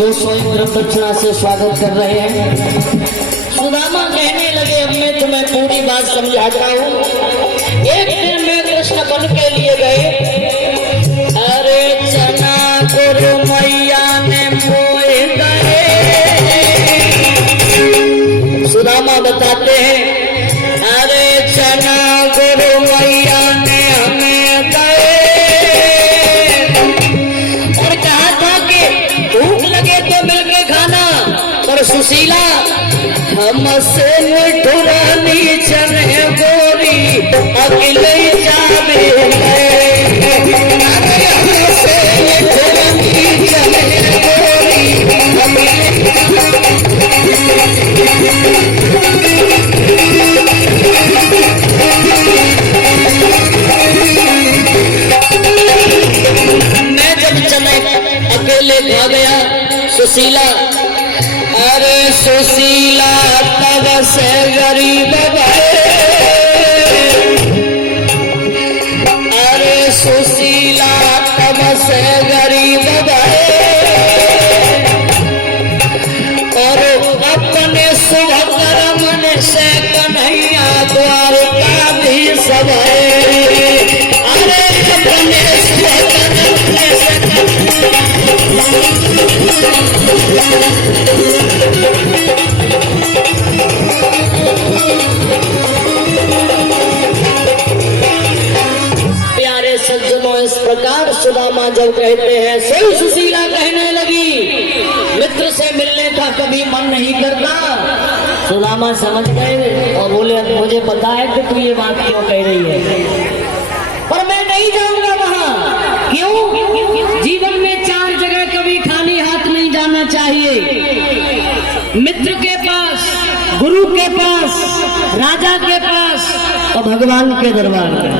200 दक्षिणा से स्वागत कर रहे हैं। सुदामा कहने लगे अब मैं तुम्हें पूरी बात समझाता हूँ। एक दिन में कृष्ण बन के लिए गए, अरे चना गुरु मैया ने मोए गए। सुदामा बताते हैं अरे चना गुरु मैया ने हमें गए और कहा था कि भूख लगे तो मिलके खाना, पर सुशीला हमसे ठुरानी चने गोरी अकेले जावे हमसे ठुरानी चने गोरी मैं जब चने अकेले खा गया सुशीला, अरे सुशीला तब से गरीब भये, अरे सुशीला तब से गरीब भये और अपने शुभ कर्म से कन्हैया द्वारका भी सब है। अरे अपने शुभ कर्म प्यारे सज्जनों, इस प्रकार सुदामा जब कहते हैं, सही सुशीला कहने लगी मित्र से मिलने का कभी मन नहीं करता। सुदामा समझ गए और बोले मुझे पता है कि तू ये बात क्यों कह रही है, पर मैं नहीं जाऊंगा वहां। क्यों? जीवन में 4 जगह कभी खाली हाथ नहीं जाना चाहिए। मित्र के पास, गुरु के पास, राजा के पास और भगवान के दरबार में।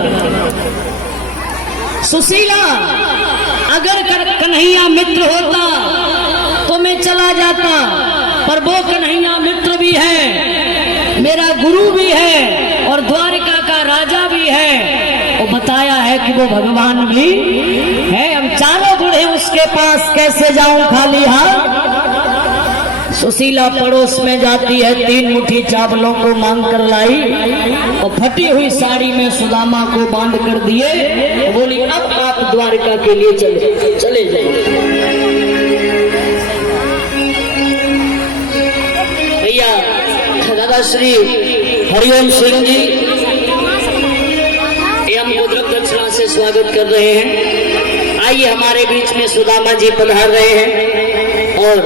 सुशीला अगर कन्हैया मित्र होता तो मैं चला जाता, पर वो कन्हैया मित्र भी है, मेरा गुरु भी है और द्वारिका का राजा भी है। वो बताया है कि वो भगवान भी है। हम चारों बूढ़े उसके पास कैसे जाऊं खाली हाथ। सुशीला पड़ोस में जाती है, 3 मुट्ठी चावलों को मांग कर लाई और फटी हुई साड़ी में सुदामा को बांध कर दिए। बोली अब आप द्वारिका के लिए चले जाइए। भैया दादा श्री हरिओम सिंह जी एवं मुद्रक दक्षिणा से स्वागत कर रहे हैं। आइए हमारे बीच में सुदामा जी पधार रहे हैं और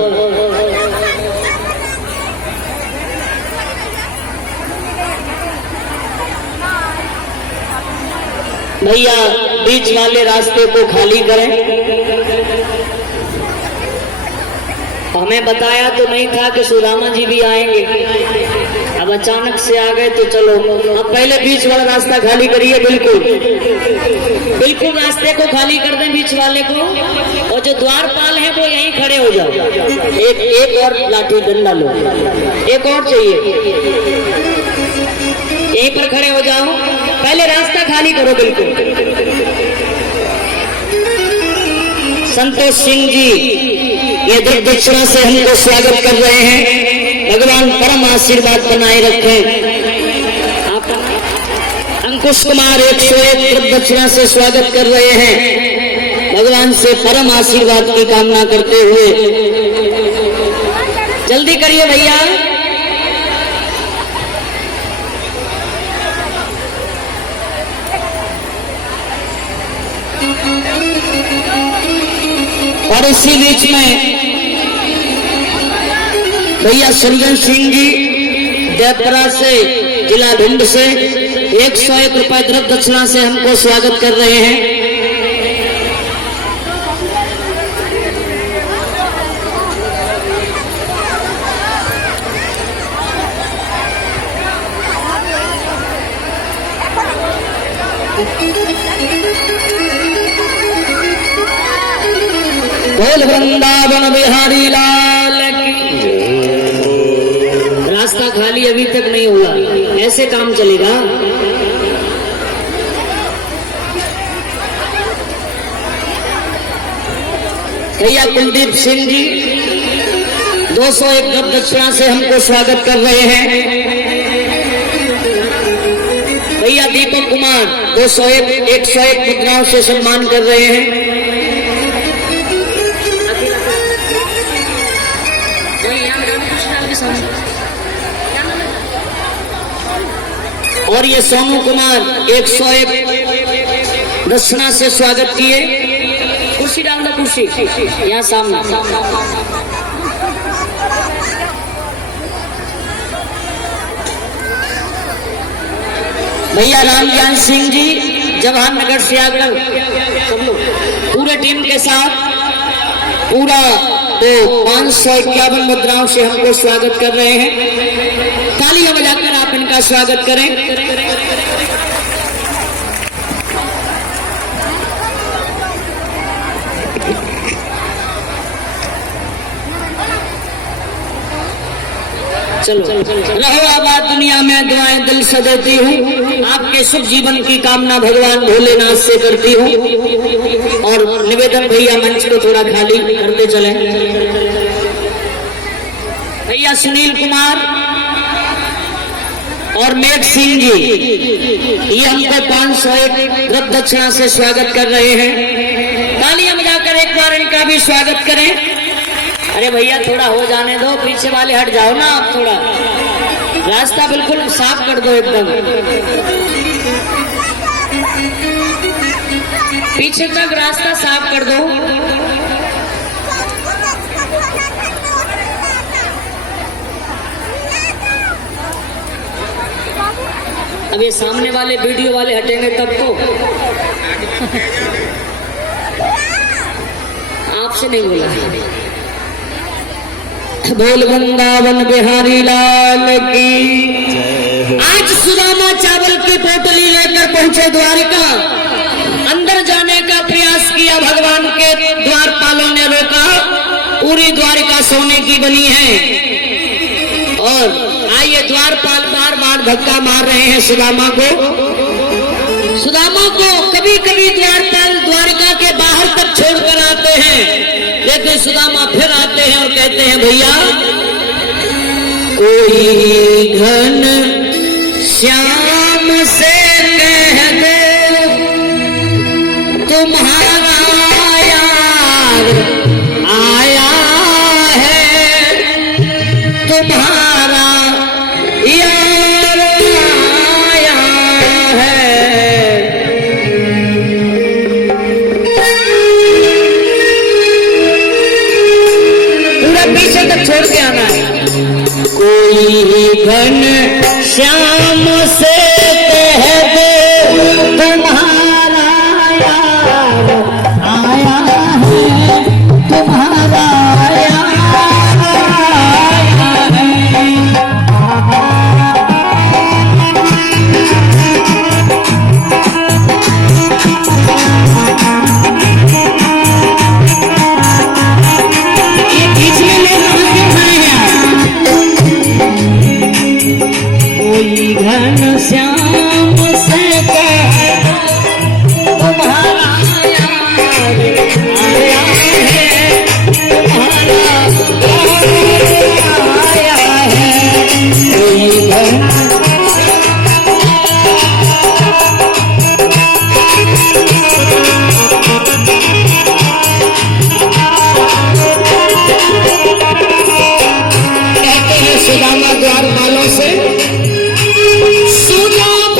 भैया बीच वाले रास्ते को खाली करें। हमें बताया तो नहीं था कि सुदामा जी भी आएंगे, अब अचानक से आ गए तो चलो अब पहले बीच वाला रास्ता खाली करिए। बिल्कुल रास्ते को खाली कर दें बीच वाले को, और जो द्वारपाल है वो यहीं खड़े हो जाओ। एक और लाठी डंडा लो, एक और चाहिए, यहीं पर खड़े हो जाओ। पहले रास्ता खाली करो बिल्कुल। संतोष सिंह जी ये दक्षिणा से हमको स्वागत कर रहे हैं। भगवान परम आशीर्वाद बनाए रखें। अंकुश कुमार 101 दक्षिणा से स्वागत कर रहे हैं। भगवान से परम आशीर्वाद की कामना करते हुए जल्दी करिए भैया। और इसी बीच में भैया सुरजन सिंह जी जयपुरा से, जिला भिंड से 101 रुपए द्रव्य दक्षिणा से हमको स्वागत कर रहे हैं। बोल वृंदावन बिहारी लाल की। रास्ता खाली अभी तक नहीं हुआ, ऐसे काम चलेगा? भैया कुलदीप सिंह जी 201 गद दक्षिणा से हमको स्वागत कर रहे हैं। भैया दीपक कुमार 101 मुद्राओं से सम्मान कर रहे हैं। और ये सोनू कुमार 101 दक्षिणा से स्वागत किए। कुर्सी डाल दो, कुर्सी यहाँ सामने। भैया रामजान सिंह जी जवाहरनगर से आकर सब लोग पूरे टीम के साथ पूरा 551 मुद्राओं से हमको स्वागत कर रहे हैं। तालियां बजाकर आप इनका स्वागत करें। चलो रहो आबाद दुनिया में, दुआएं दिल से देती हूँ। आपके शुभ जीवन की कामना भगवान भोलेनाथ से करती हूँ। और निवेदन भैया मंच को थोड़ा खाली करते चले। भैया सुनील कुमार और मेघ सिंह जी ये हमको 501 गद दक्षिणा से स्वागत कर रहे हैं। तालियां बजाकर एक बार इनका भी स्वागत करें। अरे भैया थोड़ा हो जाने दो, पीछे वाले हट जाओ ना आप, थोड़ा रास्ता बिल्कुल साफ कर दो एकदम। पीछे तक रास्ता साफ कर दो। अब ये सामने वाले वीडियो वाले हटेंगे तब तो। आपसे नहीं बोला। बोल वृंदावन बिहारी लाल की। आज सुदामा चावल की पोटली लेकर पहुंचे द्वारिका। अंदर जाने का प्रयास किया, भगवान के द्वारपालों ने रोका। पूरी द्वारिका सोने की बनी है। और आइए द्वारपाल बार बार धक्का मार रहे हैं सुदामा को। सुदामा को कभी कभी द्वारपाल द्वारिका के बाहर तक छोड़कर आते हैं, लेकिन सुदामा फिर आते हैं और कहते हैं भैया कोई घन श्याम से कह दो तुम्हारा यार आया है, तुम्हारा यार आया है। पूरा पीछे तक छोड़ के आना है। कोई घन श्याम से कह दो तुम्हारा यार आया है, तुम्हारा यार आया है। ये बीच में ले कहाँ खड़े हैं? कोई घन श्याम से कह तुम्हारा यार आया है, तुम्हारा यार आया है। कोई घन कहते हैं सुदामा द्वारपालों से, सुदामा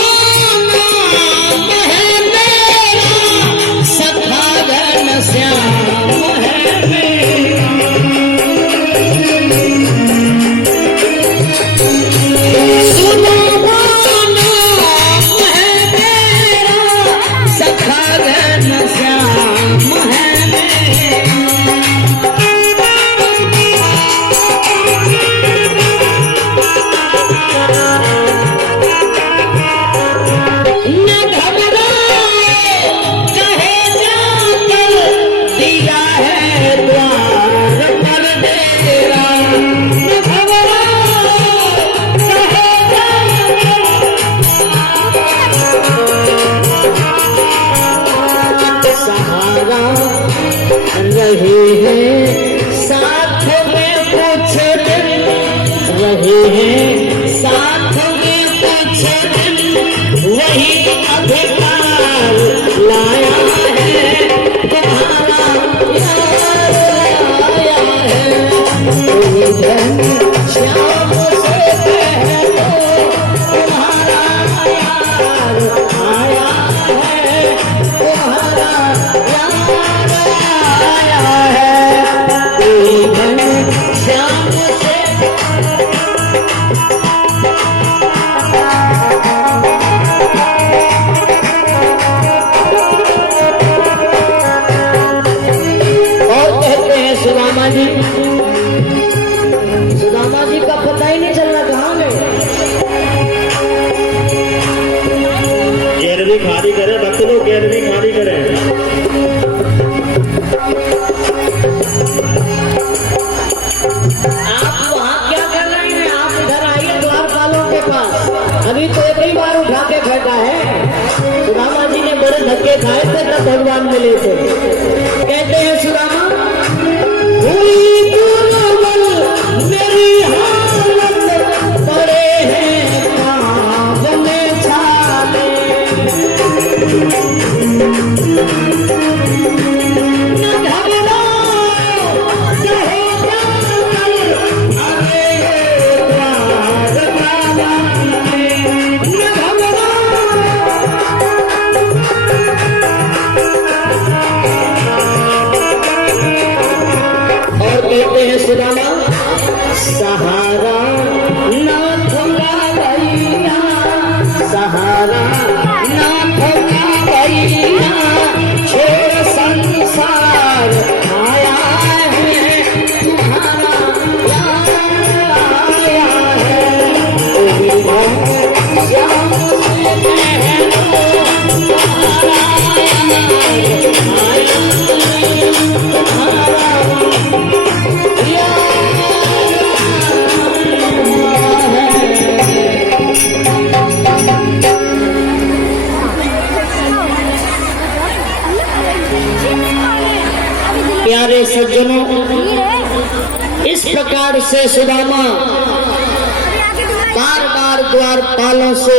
नाथों के पीछे दिन वही अधिकार लाया है, तुम्हारा यार आया है। कोई धन श्याम से कह दो, तुम्हारा यार आया है, तुम्हारा यार आया है। कोई धन श्याम से सुदामा जी का पता ही नहीं चल रहा कहाँ गए। गैलरी खाली करें भक्त लोग, गैलरी खाली करें। आप वहाँ क्या कर रहे हैं? आप इधर आइए द्वारपालों के पास। अभी तो एक ही बार उठा के फेंका है। सुदामा जी ने बड़े धक्के खाए थे तब भगवान मिले थे। कहते हैं सुदामा, हुई दुर्बल मेरी हालत, पड़े हैं पाँव में छाले। न घबराओ, कहो पागल, आगे द्वार पाला में। न घबराओ। और कहते हैं सुदामा, सहारा नाथों का भैया, सहारा नाथों का भैया, छोड़ संसार आया है, तुम्हारा यार आया है। कोई धन श्याम से कह दो, तुम्हारा यार आया है, तुम्हारा प्यारे सज्जनों, इस प्रकार से सुदामा बार बार द्वारपालों से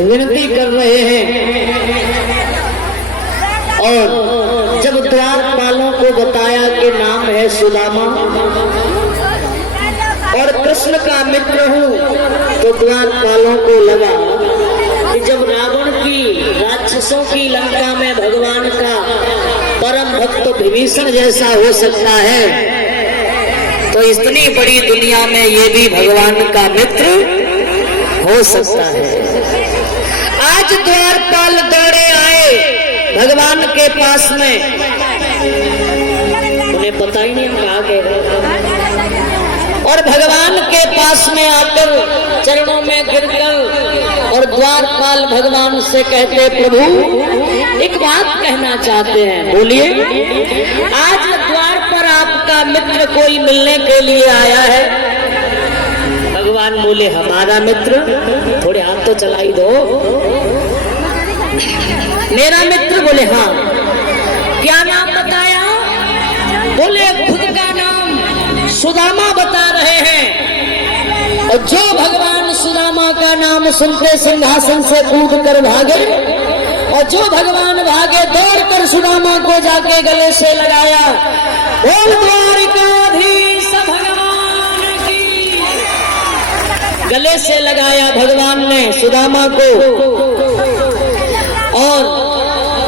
विनती कर रहे हैं। और जब द्वारपालों को बताया कि नाम है सुदामा और कृष्ण का मित्र हूँ, तो द्वारपालों को लगा कि जब रावण की राक्षसों की लंका में भगवान का परम भक्त विभीषण जैसा हो सकता है, तो इतनी बड़ी दुनिया में ये भी भगवान का मित्र हो सकता है। आज द्वारपाल दौड़े आए भगवान के पास में, उन्हें पता ही नहीं कहाँ गए। और भगवान के पास में आकर चरणों में गिरकर और द्वारपाल भगवान से कहते, प्रभु एक बात कहना चाहते हैं, बोलिए। आज द्वार पर आपका मित्र कोई मिलने के लिए आया है। भगवान बोले, हमारा मित्र? थोड़े हाथ तो चलाई दो। मेरा मित्र? बोले हाँ। क्या नाम बताया? बोले खुद का नाम सुदामा बता रहे हैं। और जो भगवान सुदामा का नाम सुनते सिंहासन से कूद कर भागे, और जो भगवान भागे दौड़कर सुदामा को जाके गले से लगाया। बोल द्वारिकाधीश भगवान की। गले से लगाया भगवान ने सुदामा को। और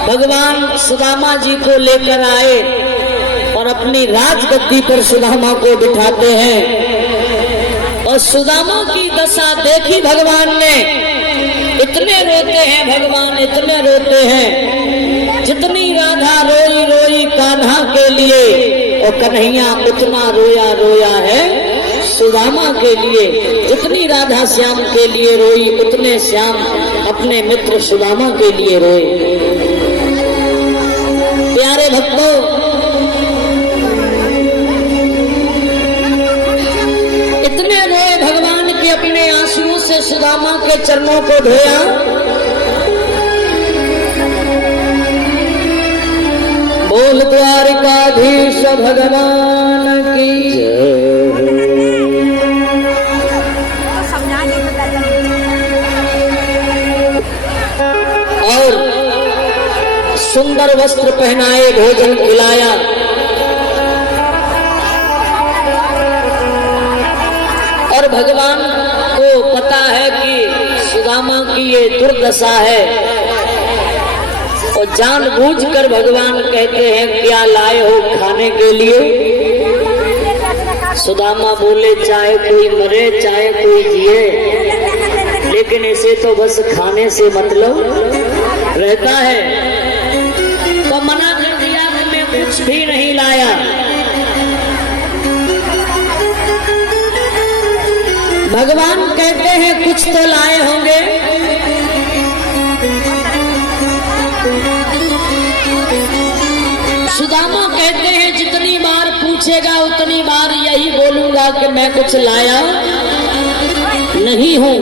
भगवान सुदामा जी को लेकर आए और अपनी राजगद्दी पर सुदामा को बिठाते हैं। और सुदामा की दशा देखी भगवान ने। इतने रोते हैं भगवान, इतने रोते हैं। जितनी राधा रोई रोई कान्हा के लिए, और कन्हैया उतना रोया रोया है सुदामा के लिए। जितनी राधा श्याम के लिए रोई, उतने श्याम अपने मित्र सुदामा के लिए रोए। प्यारे भक्तों, इतने रोए भगवान की अपने आंसुओं से सुदामा के चरणों को धोया। बोल द्वारिकाधीश भगवान की जय। सुंदर वस्त्र पहनाए, भोजन खिलाया। और भगवान को पता है कि सुदामा की ये दुर्दशा है, और जानबूझकर भगवान कहते हैं क्या लाए हो खाने के लिए। सुदामा बोले चाहे कोई मरे चाहे कोई जिए, लेकिन इसे तो बस खाने से मतलब रहता है। तो मना कर दिया कि मैं कुछ भी नहीं लाया। भगवान कहते हैं कुछ तो लाए होंगे। सुदामा कहते हैं जितनी बार पूछेगा उतनी बार यही बोलूंगा कि मैं कुछ लाया नहीं हूं।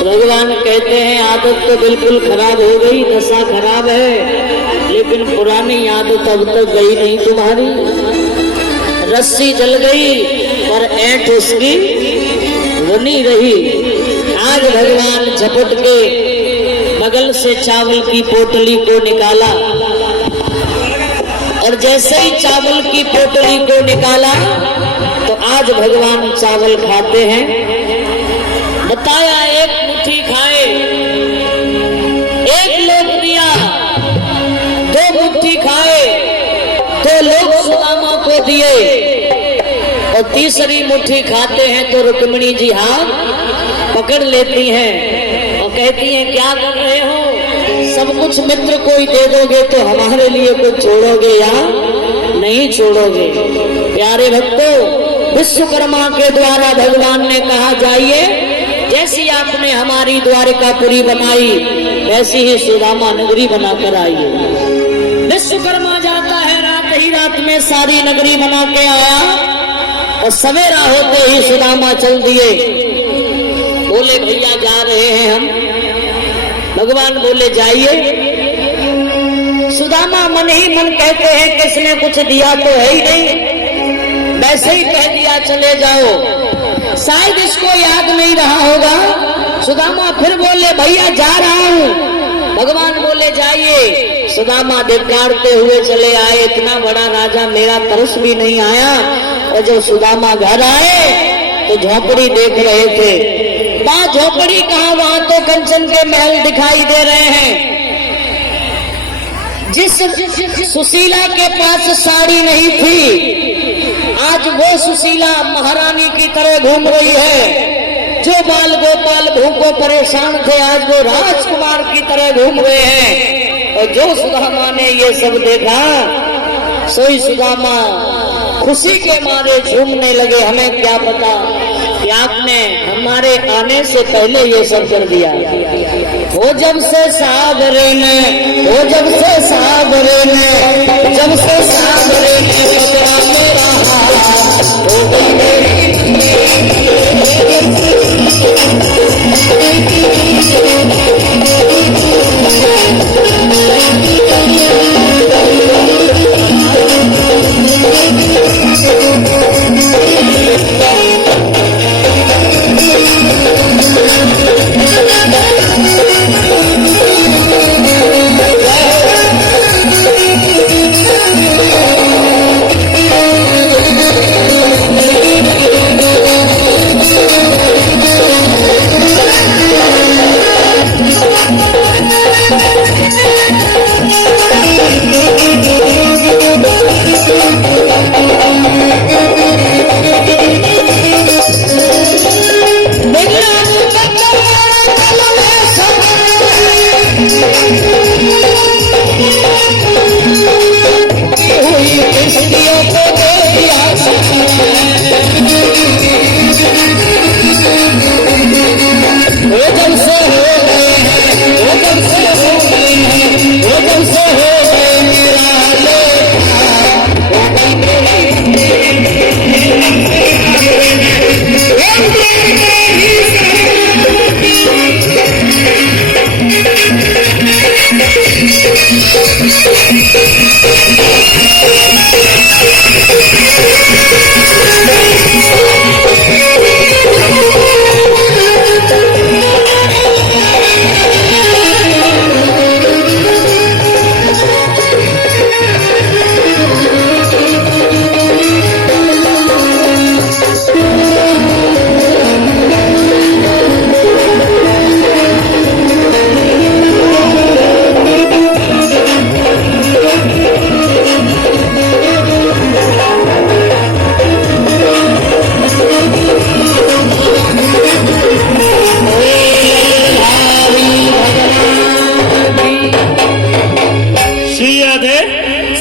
भगवान कहते हैं आदत तो बिल्कुल खराब हो गई, दशा खराब है, लेकिन पुरानी आदत अब तक गई नहीं तुम्हारी। रस्सी जल गई पर ऐंठ उसकी बनी रही। आज भगवान झपट के बगल से चावल की पोटली को निकाला, और जैसे ही चावल की पोटली को निकाला तो आज भगवान चावल खाते हैं। बताया एक मुट्ठी खाए, एक लोग दिया, दो मुट्ठी खाए, दो लोग सुदामा को दिए, और तीसरी मुट्ठी खाते हैं तो रुक्मिणी जी हाथ पकड़ लेती हैं और कहती हैं क्या कर रहे हो, सब कुछ मित्र को ही दे दोगे तो हमारे लिए कुछ छोड़ोगे या नहीं छोड़ोगे। प्यारे भक्तों, विश्वकर्मा के द्वारा भगवान ने कहा जाइए, जैसी आपने हमारी द्वारिकापुरी बनाई वैसी ही सुदामा नगरी बनाकर आइए। विश्वकर्मा जाता है, रात में सारी नगरी बना के आया, और सवेरा होते ही सुदामा चल दिए। बोले भैया जा रहे हैं हम। भगवान बोले जाइए। सुदामा मन ही मन कहते हैं किसने कुछ दिया तो है ही नहीं, वैसे ही कह दिया चले जाओ, शायद इसको याद नहीं रहा होगा। सुदामा फिर बोले भैया जा रहा हूं। भगवान बोले जाइए। सुदामा धिक्कारते हुए चले आए। इतना बड़ा राजा मेरा तरस भी नहीं आया। और जब सुदामा घर आए तो झोपड़ी देख रहे थे। वहां झोपड़ी कहाँ, वहां तो कंचन के महल दिखाई दे रहे हैं। जिस सुशीला के पास साड़ी नहीं थी, आज वो सुशीला महारानी की तरह घूम रही है। जो बाल गोपाल भूखों परेशान थे, आज वो राजकुमार की तरह घूम रहे हैं। और जो सुदामा ने ये सब देखा, सोई सुदामा खुशी के मारे झूमने लगे। हमें क्या पता कि आपने हमारे आने से पहले ये सब कर दिया। वो जब से साबरे ने, वो जब से साबरे ने, जब से साबरे ने पकड़ा मेरा हाथ, हो गई मेरी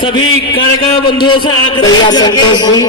सभी कार्यक्रम बंधुओं से आग्रह भैया संतोष जी